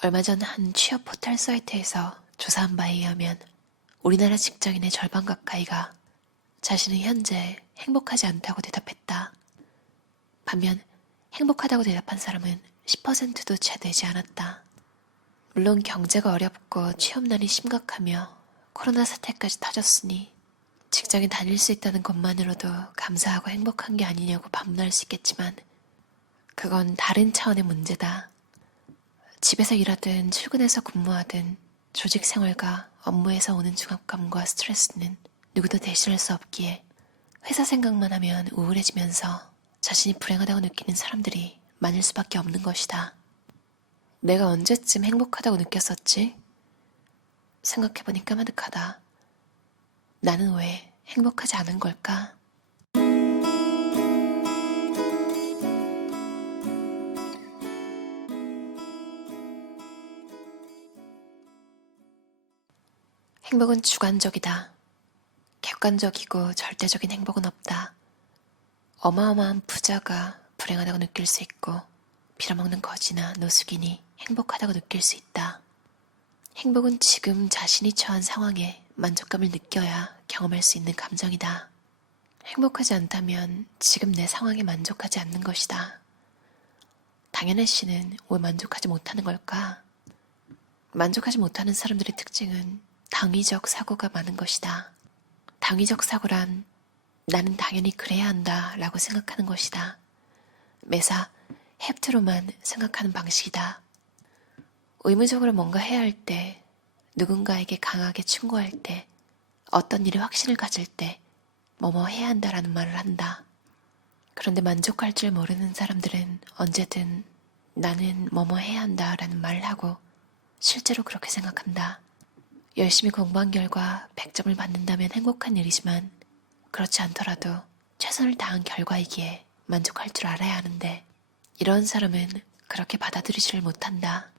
얼마 전 한 취업 포털 사이트에서 조사한 바에 의하면 우리나라 직장인의 절반 가까이가 자신은 현재 행복하지 않다고 대답했다. 반면 행복하다고 대답한 사람은 10%도 채 되지 않았다. 물론 경제가 어렵고 취업난이 심각하며 코로나 사태까지 터졌으니 직장에 다닐 수 있다는 것만으로도 감사하고 행복한 게 아니냐고 반문할 수 있겠지만 그건 다른 차원의 문제다. 집에서 일하든 출근해서 근무하든 조직 생활과 업무에서 오는 중압감과 스트레스는 누구도 대신할 수 없기에 회사 생각만 하면 우울해지면서 자신이 불행하다고 느끼는 사람들이 많을 수밖에 없는 것이다. 내가 언제쯤 행복하다고 느꼈었지? 생각해보니 까마득하다. 나는 왜 행복하지 않은 걸까? 행복은 주관적이다. 객관적이고 절대적인 행복은 없다. 어마어마한 부자가 불행하다고 느낄 수 있고 빌어먹는 거지나 노숙인이 행복하다고 느낄 수 있다. 행복은 지금 자신이 처한 상황에 만족감을 느껴야 경험할 수 있는 감정이다. 행복하지 않다면 지금 내 상황에 만족하지 않는 것이다. 당연한 씨는 왜 만족하지 못하는 걸까? 만족하지 못하는 사람들의 특징은 당위적 사고가 많은 것이다. 당위적 사고란 나는 당연히 그래야 한다 라고 생각하는 것이다. 매사 have-to로만 생각하는 방식이다. 의무적으로 뭔가 해야 할 때, 누군가에게 강하게 충고할 때, 어떤 일에 확신을 가질 때 뭐뭐 해야 한다라는 말을 한다. 그런데 만족할 줄 모르는 사람들은 언제든 나는 뭐뭐 해야 한다라는 말을 하고 실제로 그렇게 생각한다. 열심히 공부한 결과 100점을 받는다면 행복한 일이지만 그렇지 않더라도 최선을 다한 결과이기에 만족할 줄 알아야 하는데 이런 사람은 그렇게 받아들이지를 못한다.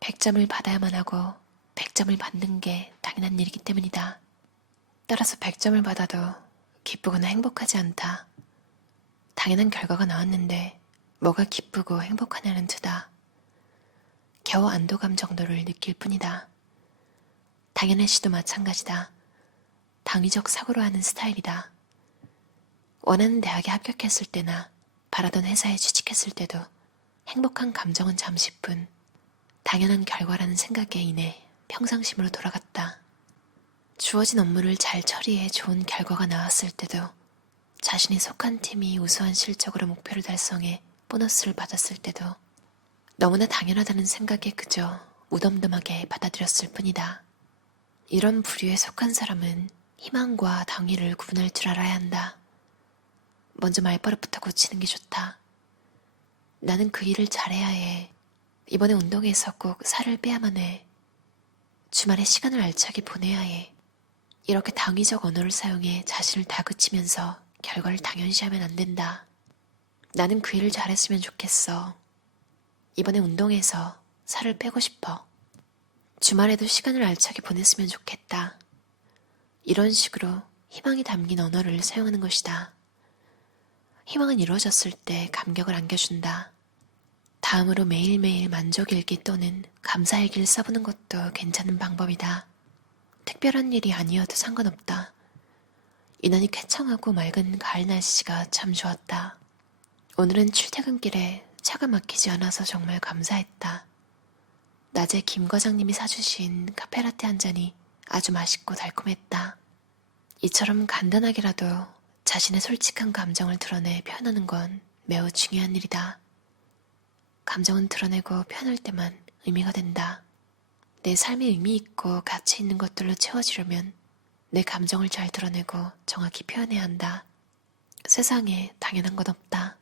100점을 받아야만 하고 100점을 받는 게 당연한 일이기 때문이다. 따라서 100점을 받아도 기쁘거나 행복하지 않다. 당연한 결과가 나왔는데 뭐가 기쁘고 행복하냐는 투다. 겨우 안도감 정도를 느낄 뿐이다. 당연한 시도 마찬가지다. 당위적 사고로 하는 스타일이다. 원하는 대학에 합격했을 때나 바라던 회사에 취직했을 때도 행복한 감정은 잠시뿐 당연한 결과라는 생각에 인해 평상심으로 돌아갔다. 주어진 업무를 잘 처리해 좋은 결과가 나왔을 때도 자신이 속한 팀이 우수한 실적으로 목표를 달성해 보너스를 받았을 때도 너무나 당연하다는 생각에 그저 무덤덤하게 받아들였을 뿐이다. 이런 부류에 속한 사람은 희망과 당위를 구분할 줄 알아야 한다. 먼저 말버릇부터 고치는 게 좋다. 나는 그 일을 잘해야 해. 이번에 운동에서 꼭 살을 빼야만 해. 주말에 시간을 알차게 보내야 해. 이렇게 당위적 언어를 사용해 자신을 다그치면서 결과를 당연시하면 안 된다. 나는 그 일을 잘했으면 좋겠어. 이번에 운동에서 살을 빼고 싶어. 주말에도 시간을 알차게 보냈으면 좋겠다. 이런 식으로 희망이 담긴 언어를 사용하는 것이다. 희망은 이루어졌을 때 감격을 안겨준다. 다음으로 매일매일 만족일기 또는 감사일기를 써보는 것도 괜찮은 방법이다. 특별한 일이 아니어도 상관없다. 유난히 쾌청하고 맑은 가을 날씨가 참 좋았다. 오늘은 출퇴근길에 차가 막히지 않아서 정말 감사했다. 낮에 김 과장님이 사주신 카페라떼 한 잔이 아주 맛있고 달콤했다. 이처럼 간단하게라도 자신의 솔직한 감정을 드러내 표현하는 건 매우 중요한 일이다. 감정은 드러내고 표현할 때만 의미가 된다. 내 삶에 의미 있고 가치 있는 것들로 채워지려면 내 감정을 잘 드러내고 정확히 표현해야 한다. 세상에 당연한 건 없다.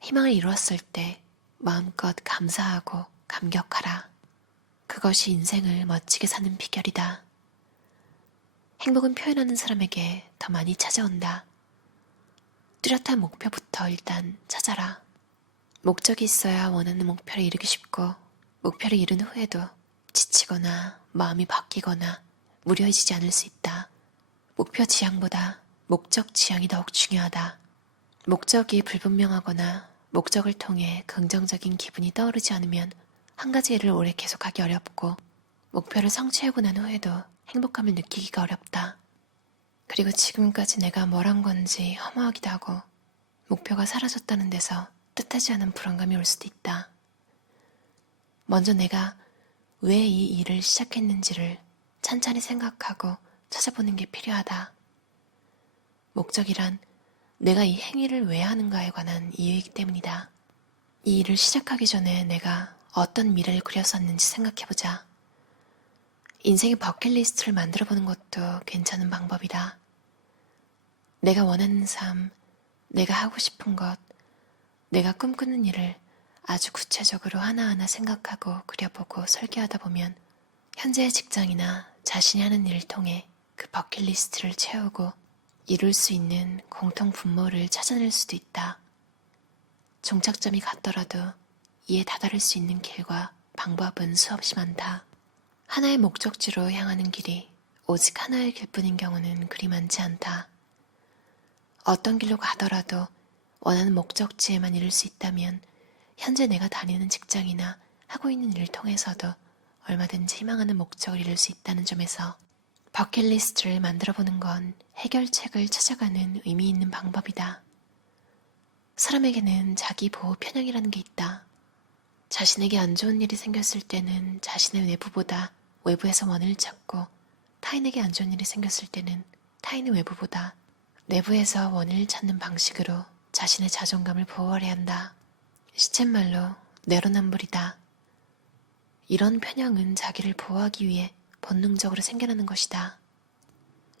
희망을 이루었을 때 마음껏 감사하고 감격하라. 그것이 인생을 멋지게 사는 비결이다. 행복은 표현하는 사람에게 더 많이 찾아온다. 뚜렷한 목표부터 일단 찾아라. 목적이 있어야 원하는 목표를 이루기 쉽고 목표를 이룬 후에도 지치거나 마음이 바뀌거나 무료해지지 않을 수 있다. 목표 지향보다 목적 지향이 더욱 중요하다. 목적이 불분명하거나 목적을 통해 긍정적인 기분이 떠오르지 않으면 한 가지 일을 오래 계속하기 어렵고 목표를 성취하고 난 후에도 행복감을 느끼기가 어렵다. 그리고 지금까지 내가 뭘 한 건지 허무하기도 하고 목표가 사라졌다는 데서 뜻하지 않은 불안감이 올 수도 있다. 먼저 내가 왜 이 일을 시작했는지를 찬찬히 생각하고 찾아보는 게 필요하다. 목적이란 내가 이 행위를 왜 하는가에 관한 이유이기 때문이다. 이 일을 시작하기 전에 내가 어떤 미래를 그렸었는지 생각해보자. 인생의 버킷리스트를 만들어보는 것도 괜찮은 방법이다. 내가 원하는 삶, 내가 하고 싶은 것, 내가 꿈꾸는 일을 아주 구체적으로 하나하나 생각하고 그려보고 설계하다 보면 현재의 직장이나 자신이 하는 일을 통해 그 버킷리스트를 채우고 이룰 수 있는 공통 분모를 찾아낼 수도 있다. 종착점이 같더라도 이에 다다를 수 있는 길과 방법은 수없이 많다. 하나의 목적지로 향하는 길이 오직 하나의 길뿐인 경우는 그리 많지 않다. 어떤 길로 가더라도 원하는 목적지에만 이를 수 있다면 현재 내가 다니는 직장이나 하고 있는 일을 통해서도 얼마든지 희망하는 목적을 이룰 수 있다는 점에서 버킷리스트를 만들어보는 건 해결책을 찾아가는 의미 있는 방법이다. 사람에게는 자기 보호 편향이라는 게 있다. 자신에게 안 좋은 일이 생겼을 때는 자신의 내부보다 외부에서 원인을 찾고 타인에게 안 좋은 일이 생겼을 때는 타인의 외부보다 내부에서 원인을 찾는 방식으로 자신의 자존감을 보호하려 한다. 시쳇말로 내로남불이다. 이런 편향은 자기를 보호하기 위해 본능적으로 생겨나는 것이다.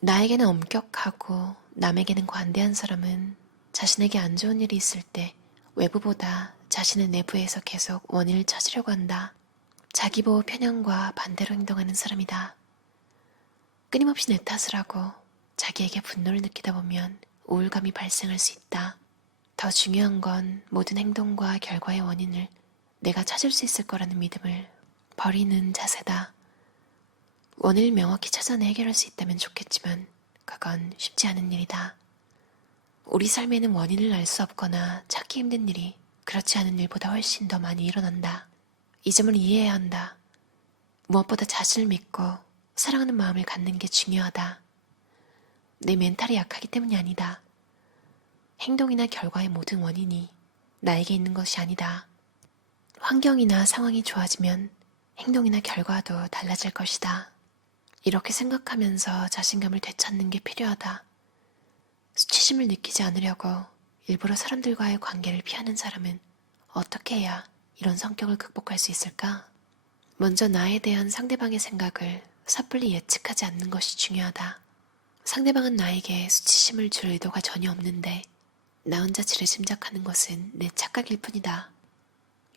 나에게는 엄격하고 남에게는 관대한 사람은 자신에게 안 좋은 일이 있을 때 외부보다 자신의 내부에서 계속 원인을 찾으려고 한다. 자기보호 편향과 반대로 행동하는 사람이다. 끊임없이 내 탓을 하고 자기에게 분노를 느끼다 보면 우울감이 발생할 수 있다. 더 중요한 건 모든 행동과 결과의 원인을 내가 찾을 수 있을 거라는 믿음을 버리는 자세다. 원인을 명확히 찾아내 해결할 수 있다면 좋겠지만 그건 쉽지 않은 일이다. 우리 삶에는 원인을 알 수 없거나 찾기 힘든 일이 그렇지 않은 일보다 훨씬 더 많이 일어난다. 이 점을 이해해야 한다. 무엇보다 자신을 믿고 사랑하는 마음을 갖는 게 중요하다. 내 멘탈이 약하기 때문이 아니다. 행동이나 결과의 모든 원인이 나에게 있는 것이 아니다. 환경이나 상황이 좋아지면 행동이나 결과도 달라질 것이다. 이렇게 생각하면서 자신감을 되찾는 게 필요하다. 수치심을 느끼지 않으려고 일부러 사람들과의 관계를 피하는 사람은 어떻게 해야 이런 성격을 극복할 수 있을까? 먼저 나에 대한 상대방의 생각을 섣불리 예측하지 않는 것이 중요하다. 상대방은 나에게 수치심을 줄 의도가 전혀 없는데 나 혼자 지레 짐작하는 것은 내 착각일 뿐이다.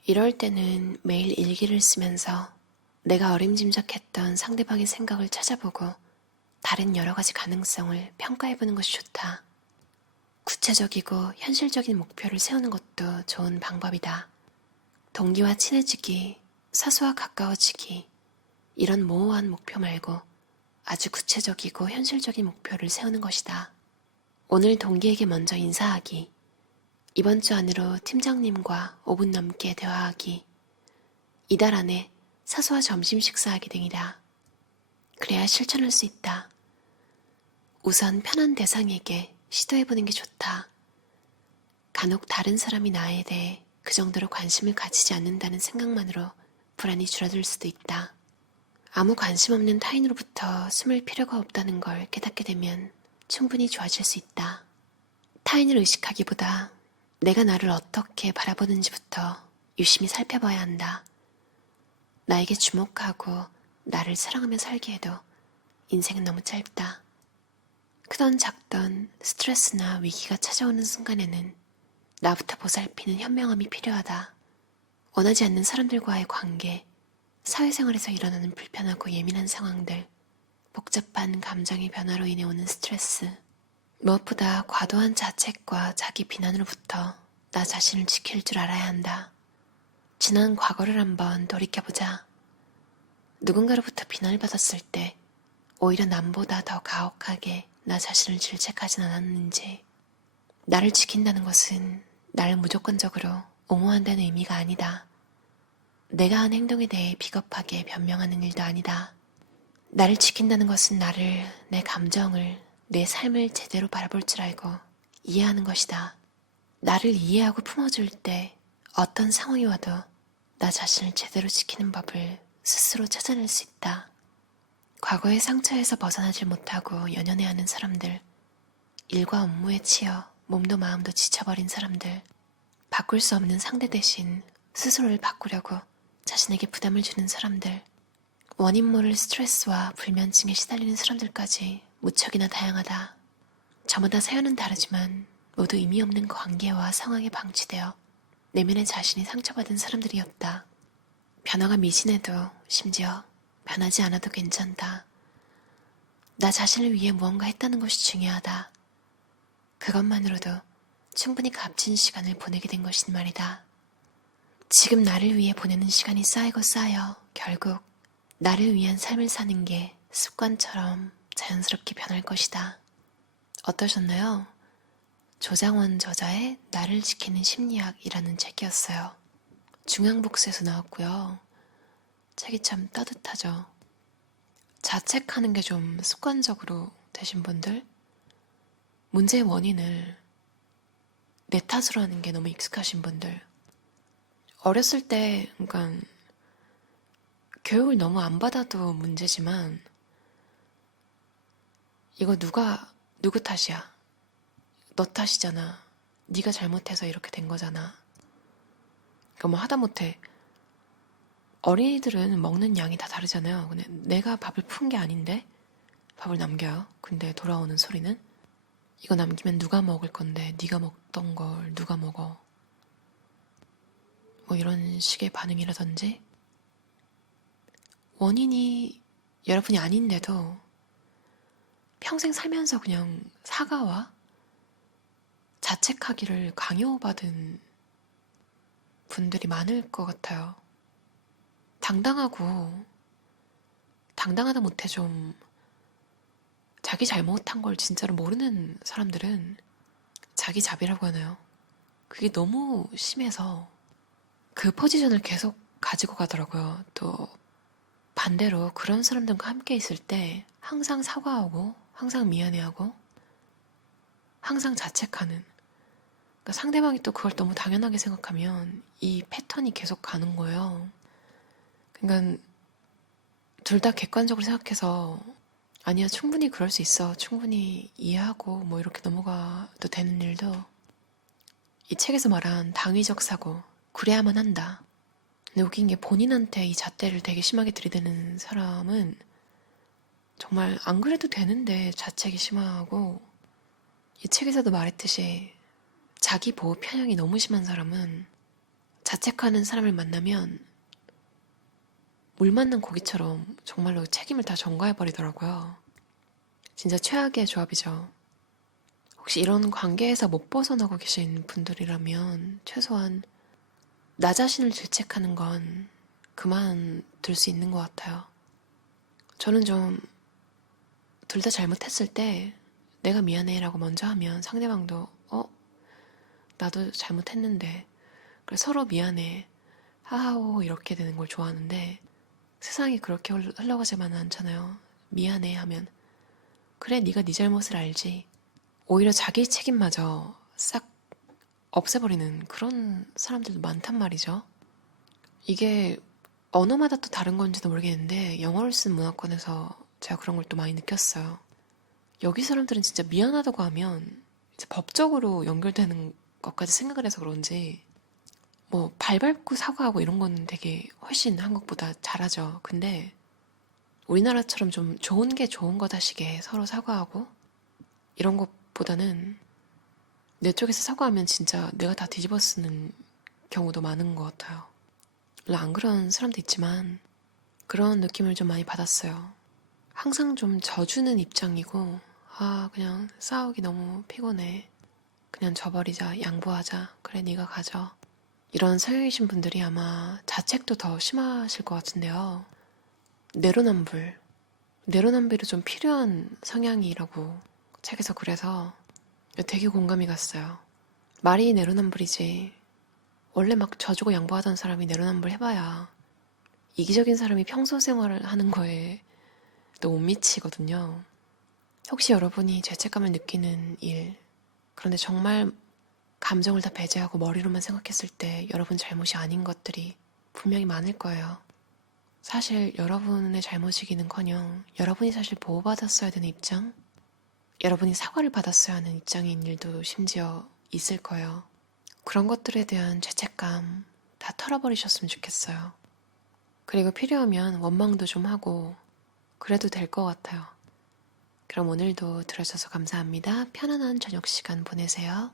이럴 때는 매일 일기를 쓰면서 내가 어림짐작했던 상대방의 생각을 찾아보고 다른 여러 가지 가능성을 평가해보는 것이 좋다. 구체적이고 현실적인 목표를 세우는 것도 좋은 방법이다. 동기와 친해지기, 사수와 가까워지기, 이런 모호한 목표 말고 아주 구체적이고 현실적인 목표를 세우는 것이다. 오늘 동기에게 먼저 인사하기, 이번 주 안으로 팀장님과 5분 넘게 대화하기, 이달 안에 사수와 점심 식사하기 등이다. 그래야 실천할 수 있다. 우선 편한 대상에게 시도해보는 게 좋다. 간혹 다른 사람이 나에 대해 그 정도로 관심을 가지지 않는다는 생각만으로 불안이 줄어들 수도 있다. 아무 관심 없는 타인으로부터 숨을 필요가 없다는 걸 깨닫게 되면 충분히 좋아질 수 있다. 타인을 의식하기보다 내가 나를 어떻게 바라보는지부터 유심히 살펴봐야 한다. 나에게 주목하고 나를 사랑하며 살기에도 인생은 너무 짧다. 크던 작던 스트레스나 위기가 찾아오는 순간에는 나부터 보살피는 현명함이 필요하다. 원하지 않는 사람들과의 관계, 사회생활에서 일어나는 불편하고 예민한 상황들, 복잡한 감정의 변화로 인해 오는 스트레스, 무엇보다 과도한 자책과 자기 비난으로부터 나 자신을 지킬 줄 알아야 한다. 지난 과거를 한번 돌이켜보자. 누군가로부터 비난을 받았을 때 오히려 남보다 더 가혹하게 나 자신을 질책하진 않았는지. 나를 지킨다는 것은 나를 무조건적으로 옹호한다는 의미가 아니다. 내가 한 행동에 대해 비겁하게 변명하는 일도 아니다. 나를 지킨다는 것은 나를, 내 감정을, 내 삶을 제대로 바라볼 줄 알고 이해하는 것이다. 나를 이해하고 품어줄 때 어떤 상황이 와도 나 자신을 제대로 지키는 법을 스스로 찾아낼 수 있다. 과거의 상처에서 벗어나질 못하고 연연해하는 사람들, 일과 업무에 치여 몸도 마음도 지쳐버린 사람들, 바꿀 수 없는 상대 대신 스스로를 바꾸려고 자신에게 부담을 주는 사람들, 원인 모를 스트레스와 불면증에 시달리는 사람들까지 무척이나 다양하다. 저마다 사연은 다르지만 모두 의미 없는 관계와 상황에 방치되어 내면의 자신이 상처받은 사람들이었다. 변화가 미진해도 심지어 변하지 않아도 괜찮다. 나 자신을 위해 무언가 했다는 것이 중요하다. 그것만으로도 충분히 값진 시간을 보내게 된 것인 말이다. 지금 나를 위해 보내는 시간이 쌓이고 쌓여 결국 나를 위한 삶을 사는 게 습관처럼 자연스럽게 변할 것이다. 어떠셨나요? 조장원 저자의 나를 지키는 심리학이라는 책이었어요. 중앙북스에서 나왔고요. 책이 참 따뜻하죠. 자책하는 게 좀 습관적으로 되신 분들, 문제의 원인을 내 탓으로 하는 게 너무 익숙하신 분들, 어렸을 때, 그러니까 교육을 너무 안 받아도 문제지만 이거 누구 탓이야? 너 탓이잖아. 네가 잘못해서 이렇게 된 거잖아. 그러니까 뭐 하다못해 어린이들은 먹는 양이 다 다르잖아요. 근데 내가 밥을 푼 게 아닌데 밥을 남겨요. 근데 돌아오는 소리는 이거 남기면 누가 먹을 건데 네가 먹던 걸 누가 먹어. 뭐 이런 식의 반응이라든지 원인이 여러분이 아닌데도 평생 살면서 그냥 사과와 자책하기를 강요받은 분들이 많을 것 같아요. 당당하다 못해 좀 자기 잘못한 걸 진짜로 모르는 사람들은 자기 자비라고 하나요? 그게 너무 심해서 그 포지션을 계속 가지고 가더라고요. 또 반대로 그런 사람들과 함께 있을 때 항상 사과하고 항상 미안해하고 항상 자책하는, 그러니까 상대방이 또 그걸 너무 당연하게 생각하면 이 패턴이 계속 가는 거예요. 그러니까 둘 다 객관적으로 생각해서 아니야, 충분히 그럴 수 있어, 충분히 이해하고 뭐 이렇게 넘어가도 되는 일도 이 책에서 말한 당위적 사고, 그래야만 한다. 근데 웃긴 게 본인한테 이 잣대를 되게 심하게 들이대는 사람은 정말 안 그래도 되는데 자책이 심하고, 이 책에서도 말했듯이 자기 보호 편향이 너무 심한 사람은 자책하는 사람을 만나면 물 맞는 고기처럼 정말로 책임을 다 전가해버리더라고요. 진짜 최악의 조합이죠. 혹시 이런 관계에서 못 벗어나고 계신 분들이라면 최소한 나 자신을 질책하는 건 그만둘 수 있는 것 같아요. 저는 좀 둘 다 잘못했을 때 내가 미안해라고 먼저 하면 상대방도 나도 잘못했는데 그래 서로 미안해 하하호 이렇게 되는 걸 좋아하는데 세상이 그렇게 흘러가지만은 않잖아요. 미안해 하면 그래 네가 네 잘못을 알지. 오히려 자기 책임마저 싹 없애버리는 그런 사람들도 많단 말이죠. 이게 언어마다 또 다른 건지도 모르겠는데 영어를 쓴 문화권에서 제가 그런 걸 또 많이 느꼈어요. 여기 사람들은 진짜 미안하다고 하면 이제 법적으로 연결되는 것까지 생각을 해서 그런지 뭐 발 밟고 사과하고 이런 건 되게 훨씬 한국보다 잘하죠. 근데 우리나라처럼 좀 좋은 게 좋은 거다시게 서로 사과하고 이런 것보다는 내 쪽에서 사과하면 진짜 내가 다 뒤집어 쓰는 경우도 많은 것 같아요. 물론 안 그런 사람도 있지만 그런 느낌을 좀 많이 받았어요. 항상 좀 져주는 입장이고 그냥 싸우기 너무 피곤해. 그냥 져버리자, 양보하자, 그래 네가 가져. 이런 성향이신 분들이 아마 자책도 더 심하실 것 같은데요. 내로남불이 좀 필요한 성향이라고 책에서 그래서 되게 공감이 갔어요. 말이 내로남불이지 원래 막 져주고 양보하던 사람이 내로남불 해봐야 이기적인 사람이 평소 생활을 하는 거에 또 못 미치거든요. 혹시 여러분이 죄책감을 느끼는 일, 그런데 정말 감정을 다 배제하고 머리로만 생각했을 때 여러분 잘못이 아닌 것들이 분명히 많을 거예요. 사실 여러분의 잘못이기는커녕 여러분이 사실 보호받았어야 되는 입장, 여러분이 사과를 받았어야 하는 입장인 일도 심지어 있을 거예요. 그런 것들에 대한 죄책감 다 털어버리셨으면 좋겠어요. 그리고 필요하면 원망도 좀 하고 그래도 될 것 같아요. 그럼 오늘도 들어줘서 감사합니다. 편안한 저녁 시간 보내세요.